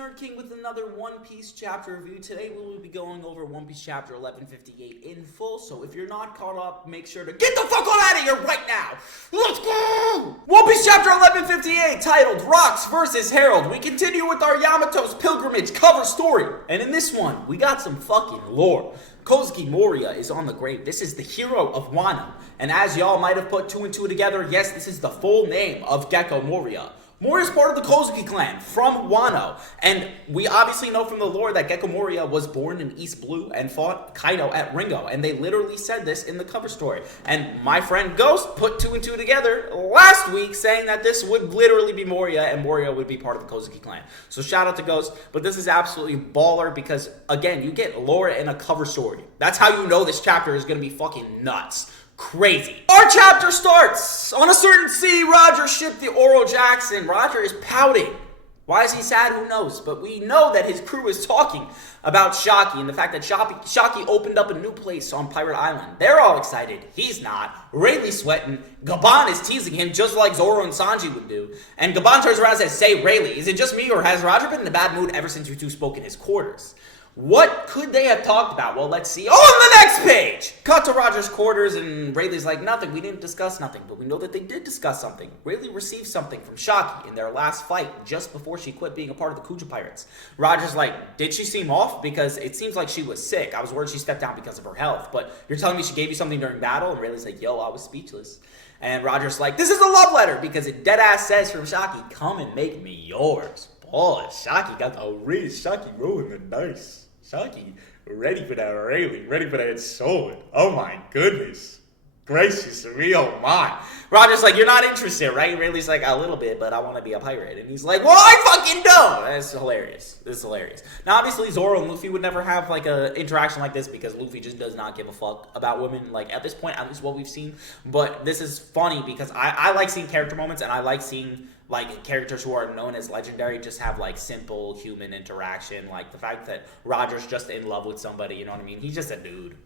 Nerdking with another One Piece chapter review. Today we will be going over One Piece chapter 1158 in full, so if you're not caught up, make sure to get the fuck on out of here right now! Let's go! One Piece chapter 1158, titled Rocks vs. Herald. We continue with our Yamato's pilgrimage cover story, and in this one, we got some fucking lore. Kozuki Moria is on the grave. This is the hero of Wano, and as y'all might have put two and two together, yes, this is the full name of Gecko Moria. Moria is part of the Kozuki clan from Wano, and we obviously know from the lore that Gecko Moria was born in East Blue and fought Kaido at Ringo, and they literally said this in the cover story. And my friend Ghost put two and two together last week saying that this would literally be Moria, and Moria would be part of the Kozuki clan. So shout out to Ghost, but this is absolutely baller because, again, you get lore in a cover story. That's how you know this chapter is going to be fucking nuts. Crazy. Our chapter starts on a certain sea. Roger shipped the Oro Jackson. Roger is pouting. Why is he sad? Who knows? But we know that his crew is talking about Shaki and the fact that Shaki opened up a new place on Pirate Island. They're all excited. He's not. Rayleigh's sweating. Gaban is teasing him just like Zoro and Sanji would do. And Gaban turns around and says, "Say, Rayleigh, is it just me or has Roger been in a bad mood ever since you two spoke in his quarters?" What could they have talked about? Well, let's see. On the next page! Cut to Roger's quarters, and Rayleigh's like, nothing. We didn't discuss nothing, but we know that they did discuss something. Rayleigh received something from Shaki in their last fight, just before she quit being a part of the Kuja Pirates. Roger's like, did she seem off? Because it seems like she was sick. I was worried she stepped down because of her health, but you're telling me she gave you something during battle? And Rayleigh's like, yo, I was speechless. And Roger's like, this is a love letter, because it deadass says from Shaki, come and make me yours. Boy, Shaki got the real Shaki rolling the dice. Shaki, ready for that Rayleigh, ready for that sword. Oh my goodness. Gracious me, oh my. Roger's like, you're not interested, right? Rayleigh's like, a little bit, but I want to be a pirate. And he's like, well, I fucking don't. That's hilarious. This is hilarious. Now, obviously, Zoro and Luffy would never have, like, an interaction like this because Luffy just does not give a fuck about women, like, at this point, at least what we've seen. But this is funny because I like seeing character moments, and I like seeing, like, characters who are known as legendary just have, like, simple human interaction. Like, the fact that Roger's just in love with somebody, you know what I mean? He's just a dude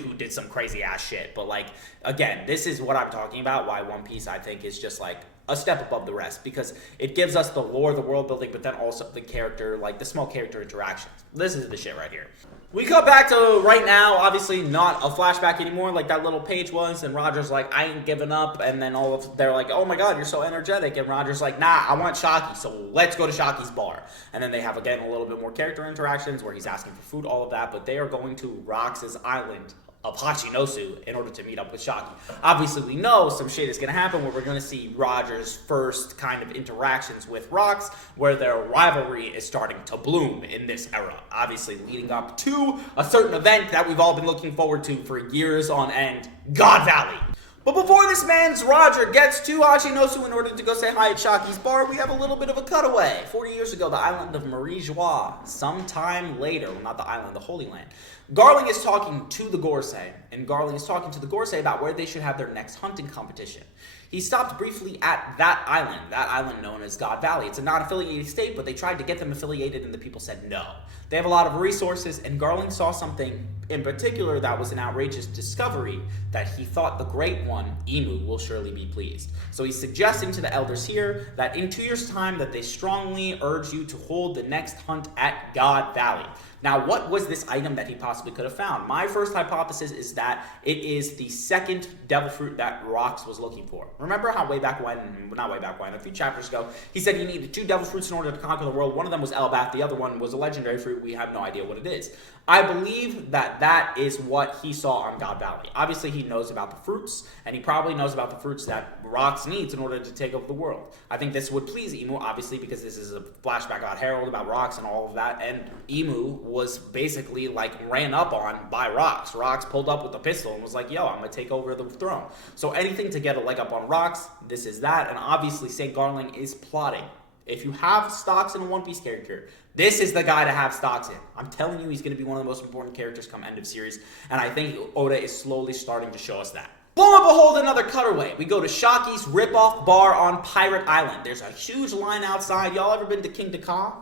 who did some crazy-ass shit. But, like, again, this is what I'm talking about, why One Piece, I think, is just, like, a step above the rest, because it gives us the lore, the world building, but then also the character, like, the small character interactions. This is the shit right here. We cut back to right now, obviously not a flashback anymore like that little page was, and Roger's like, I ain't giving up, and then they're like, oh my god, you're so energetic, and Roger's like, nah, I want Shaki, so let's go to Shaki's bar. And then they have, again, a little bit more character interactions where he's asking for food, all of that, but they are going to Rox's island of Hachinosu in order to meet up with Shaki. Obviously, we know some shit is going to happen where we're going to see Roger's first kind of interactions with Rox, where their rivalry is starting to bloom in this era. Obviously, leading up to a certain event that we've all been looking forward to for years on end, God Valley. But before this man's Roger gets to Hachinosu in order to go say hi at Shaki's bar, we have a little bit of a cutaway. 40 years ago, the island of Marie Joie. Sometime later, well, not the island, the Holy Land. Garling is talking to the Gorsei, and Garling is talking to the Gorsei about where they should have their next hunting competition. He stopped briefly at that island known as God Valley. It's a non-affiliated state, but they tried to get them affiliated, and the people said no. They have a lot of resources, and Garling saw something in particular that was an outrageous discovery that he thought the Great One, Imu, will surely be pleased. So he's suggesting to the elders here that in 2 years' time that they strongly urge you to hold the next hunt at God Valley. Now, what was this item that he possibly could have found? My first hypothesis is that it is the second devil fruit that Rox was looking for. Remember how a few chapters ago, he said he needed 2 devil fruits in order to conquer the world. One of them was Elbath, the other one was a legendary fruit. We have no idea what it is. I believe that that is what he saw on God Valley. Obviously, he knows about the fruits, and he probably knows about the fruits that Rox needs in order to take over the world. I think this would please Imu, obviously, because this is a flashback about Harold, about Rox, and all of that, and Imu was basically, like, ran up on by Rox. Rox pulled up with a pistol and was like, yo, I'm going to take over the throne. So anything to get a leg up on Rox, this is that, and obviously St. Garling is plotting. If you have stocks in a One Piece character, this is the guy to have stocks in. I'm telling you, he's going to be one of the most important characters come end of series, and I think Oda is slowly starting to show us that. Lo and behold, another cutaway. We go to Shaki's rip-off bar on Pirate Island. There's a huge line outside. Y'all ever been to King Dakar?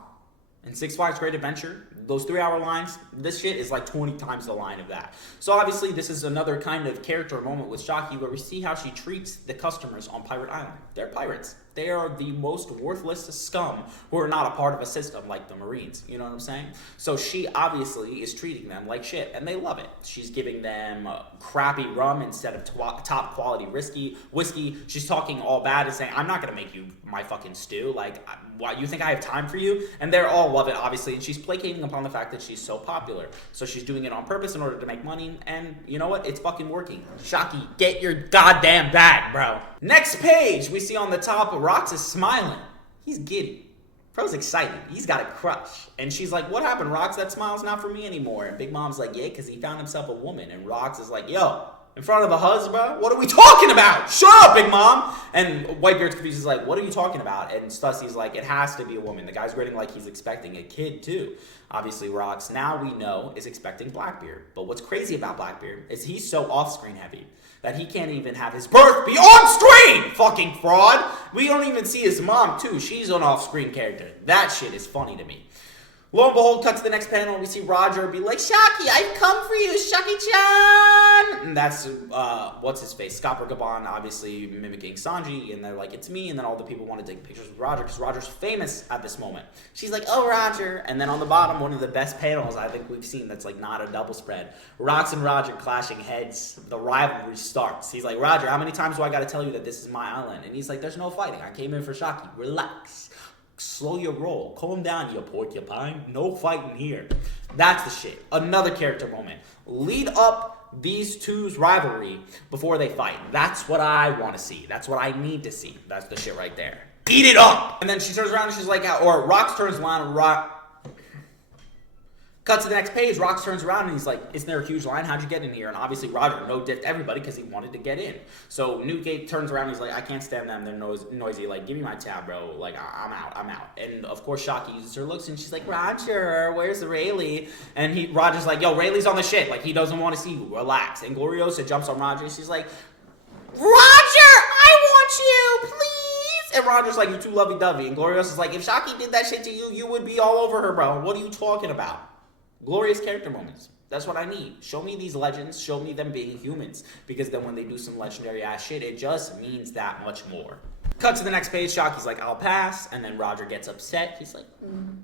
In Six Flags Great Adventure? Those 3-hour lines, this shit is like 20 times the line of that. So obviously, this is another kind of character moment with Shaki where we see how she treats the customers on Pirate Island. They're pirates. They are the most worthless scum who are not a part of a system like the Marines. You know what I'm saying? So she obviously is treating them like shit, and they love it. She's giving them crappy rum instead of top quality whiskey. She's talking all bad and saying, I'm not going to make you my fucking stew. Like, why, you think I have time for you? And they're all love it, obviously, and she's placating upon the fact that she's so popular. So she's doing it on purpose in order to make money, and you know what? It's fucking working. Shocky, get your goddamn bag, bro. Next page, we see on the top, Rox is smiling. He's giddy. Bro's excited. He's got a crush. And she's like, what happened, Rox? That smile's not for me anymore. And Big Mom's like, yeah, because he found himself a woman. And Rox is like, yo, in front of a husband, bro? What are we talking about? Shut up, Big Mom! And Whitebeard's confused. He's like, what are you talking about? And Stussy's like, it has to be a woman. The guy's grinning like he's expecting a kid, too. Obviously, Rox, now we know, is expecting Blackbeard. But what's crazy about Blackbeard is he's so off-screen heavy that he can't even have his birth be on screen! Fucking fraud! We don't even see his mom, too. She's an off-screen character. That shit is funny to me. Lo and behold, cut to the next panel, we see Roger be like, Shocky, I've come for you, Shocky-chan! And that's, what's-his-face? Scopper Gaban, obviously mimicking Sanji, and they're like, it's me, and then all the people want to take pictures with Roger, because Roger's famous at this moment. She's like, oh, Roger! And then on the bottom, one of the best panels I think we've seen that's, like, not a double spread. Rox and Roger clashing heads. The rivalry starts. He's like, Roger, how many times do I gotta tell you that this is my island? And he's like, there's no fighting. I came in for Shocky. Relax. Slow your roll. Calm down, you porcupine. No fighting here. That's the shit. Another character moment. Lead up these two's rivalry before they fight. That's what I want to see. That's what I need to see. That's the shit right there. Eat it up! And then she turns around and she's like, or Rox turns around and cut to the next page, Rox turns around and he's like, isn't there a huge line? How'd you get in here? And obviously Roger no-dipped everybody because he wanted to get in. So Newgate turns around and he's like, I can't stand them. They're noisy. Like, give me my tab, bro. Like, I'm out. And of course Shocky uses her looks and she's like, Roger, where's Rayleigh? And Roger's like, yo, Rayleigh's on the shit. Like, he doesn't want to see you. Relax. And Gloriosa jumps on Roger and she's like, Roger, I want you, please. And Roger's like, you too lovey-dovey. And Gloriosa's like, if Shocky did that shit to you, you would be all over her, bro. What are you talking about? Glorious character moments. That's what I need. Show me these legends. Show me them being humans. Because then when they do some legendary ass shit, it just means that much more. Cut to the next page. Shocky's like, I'll pass. And then Roger gets upset. He's like,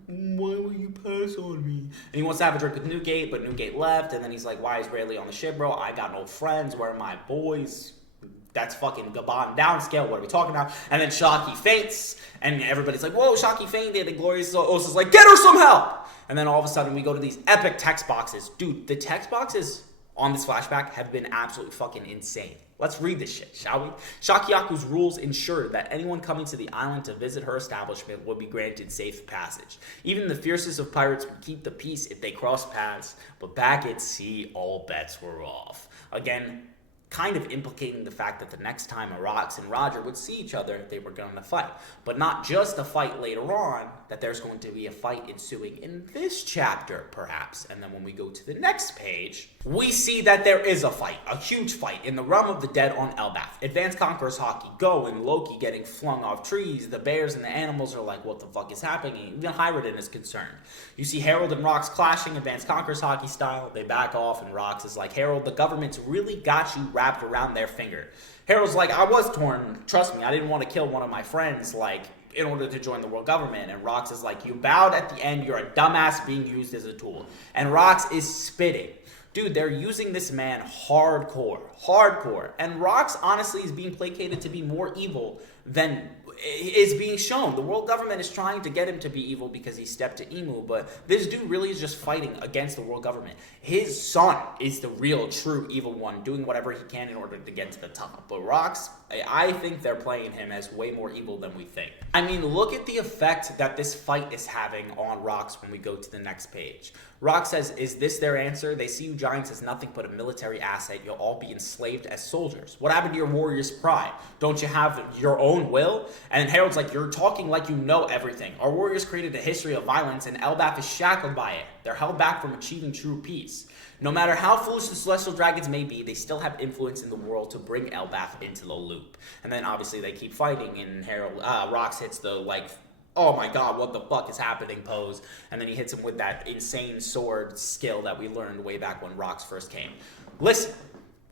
why will you pass on me? And he wants to have a drink with Newgate, but Newgate left. And then he's like, why is Rayleigh on the ship, bro? I got no friends. Where are my boys? That's fucking Gaban downscale. What are we talking about? And then Shocky faints. And everybody's like, whoa, Shocky fainted. And Gloriosa's like, get her some help! And then all of a sudden we go to these epic text boxes. Dude, the text boxes on this flashback have been absolutely fucking insane. Let's read this shit, shall we? Shakyaku's rules ensured that anyone coming to the island to visit her establishment would be granted safe passage. Even the fiercest of pirates would keep the peace if they crossed paths, but back at sea, all bets were off. Again, kind of implicating the fact that the next time Rox and Roger would see each other, they were going to fight. But not just a fight later on, that there's going to be a fight ensuing in this chapter, perhaps. And then when we go to the next page, we see that there is a fight, a huge fight, in the realm of the dead on Elbaf. Advanced Conquerors Hockey go, and Loki getting flung off trees. The bears and the animals are like, what the fuck is happening? Even Hyrden is concerned. You see Harold and Rox clashing, Advanced Conquerors Hockey style. They back off, and Rox is like, Harold, the government's really got you wrapped around their finger. Harold's like, I was torn. Trust me, I didn't want to kill one of my friends, like, in order to join the world government. And Rox is like, you bowed at the end. You're a dumbass being used as a tool. And Rox is spitting. Dude, they're using this man hardcore. And Rox, honestly, is being placated to be more evil than is being shown. The world government is trying to get him to be evil because he stepped to Emu, but this dude really is just fighting against the world government. His son is the real, true evil one, doing whatever he can in order to get to the top. But Rox, I think they're playing him as way more evil than we think. I mean, look at the effect that this fight is having on Rox when we go to the next page. Rox says, is this their answer? They see you giants as nothing but a military asset. You'll all be enslaved as soldiers. What happened to your warrior's pride? Don't you have your own will? And Harold's like, you're talking like you know everything. Our warriors created a history of violence, and Elbaf is shackled by it. They're held back from achieving true peace. No matter how foolish the Celestial Dragons may be, they still have influence in the world to bring Elbaf into the loop. And then obviously they keep fighting, and Rox hits the, like, oh my god, what the fuck is happening pose. And then he hits him with that insane sword skill that we learned way back when Rox first came. Listen,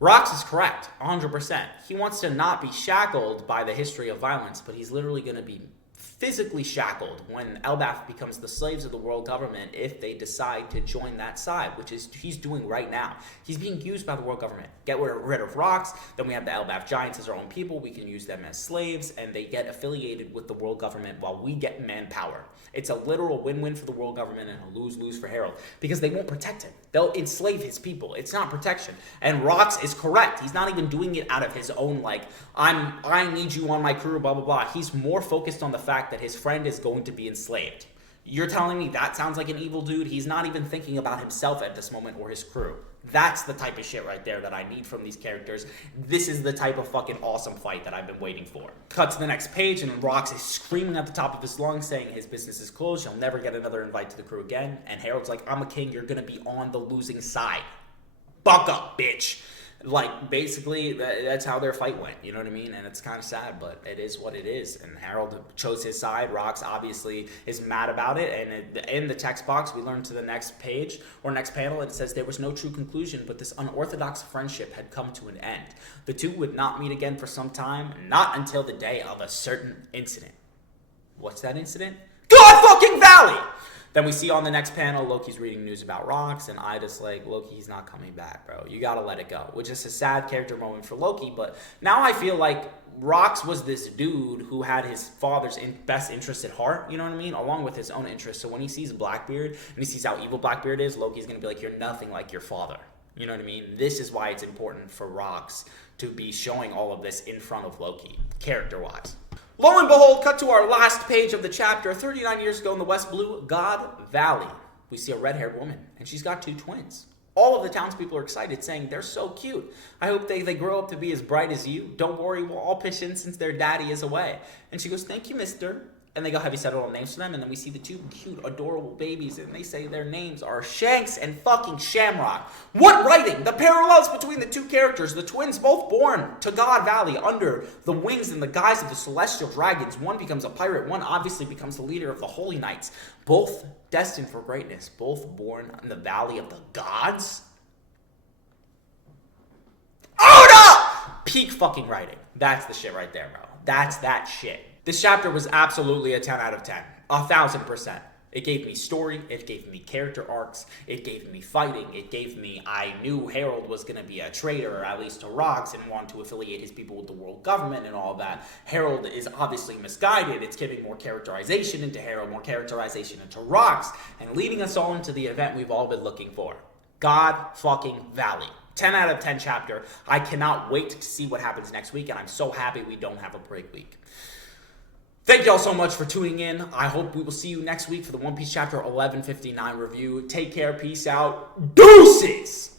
Rox is correct, 100%. He wants to not be shackled by the history of violence, but he's literally going to be physically shackled when Elbaf becomes the slaves of the world government if they decide to join that side, which is he's doing right now. He's being used by the world government. Get rid of Rox, then we have the Elbaf giants as our own people. We can use them as slaves, and they get affiliated with the world government while we get manpower. It's a literal win-win for the world government and a lose-lose for Harold because they won't protect him. They'll enslave his people. It's not protection. And Rox is correct. He's not even doing it out of his own, like, I need you on my crew, blah, blah, blah. He's more focused on the fact that his friend is going to be enslaved. You're telling me that sounds like an evil dude? He's not even thinking about himself at this moment or his crew. That's the type of shit right there that I need from these characters. This is the type of fucking awesome fight that I've been waiting for. Cut to the next page, and Rox is screaming at the top of his lungs, saying his business is closed, you'll never get another invite to the crew again. And Harold's like, I'm a king, you're gonna be on the losing side. Buck up, bitch. Like, basically, that's how their fight went, you know what I mean? And it's kind of sad, but it is what it is. And Harold chose his side. Rox obviously is mad about it. And in the text box, we learn to the next page, or next panel, it says there was no true conclusion, but this unorthodox friendship had come to an end. The two would not meet again for some time, not until the day of a certain incident. What's that incident? God fucking Valley! Then we see on the next panel, Loki's reading news about Rox, and Ida's like, Loki, he's not coming back, bro. You gotta let it go. Which is a sad character moment for Loki, but now I feel like Rox was this dude who had his father's best interest at heart, you know what I mean? Along with his own interests. So when he sees Blackbeard, and he sees how evil Blackbeard is, Loki's gonna be like, you're nothing like your father. You know what I mean? This is why it's important for Rox to be showing all of this in front of Loki, character-wise. Lo and behold, cut to our last page of the chapter. 39 years ago in the West Blue God Valley, we see a red-haired woman, and she's got two twins. All of the townspeople are excited, saying, they're so cute. I hope they grow up to be as bright as you. Don't worry, we'll all pitch in since their daddy is away. And she goes, thank you, mister. And they go, have you settled on names for them? And then we see the two cute, adorable babies, and they say their names are Shanks and fucking Shamrock. What writing? The parallels between the two characters, the twins both born to God Valley under the wings and the guise of the celestial dragons. One becomes a pirate, one obviously becomes the leader of the Holy Knights. Both destined for greatness, both born in the Valley of the Gods. Oda! Peak fucking writing. That's the shit right there, bro. That's that shit. This chapter was absolutely a 10 out of 10. 1,000%. It gave me story, it gave me character arcs, it gave me fighting, it gave me, I knew Harold was going to be a traitor, or at least to Rox, and want to affiliate his people with the world government and all that. Harold is obviously misguided. It's giving more characterization into Harold, more characterization into Rox, and leading us all into the event we've all been looking for. God fucking Valley. 10 out of 10 chapter. I cannot wait to see what happens next week, and I'm so happy we don't have a break week. Thank y'all so much for tuning in. I hope we will see you next week for the One Piece Chapter 1159 review. Take care. Peace out. Deuces!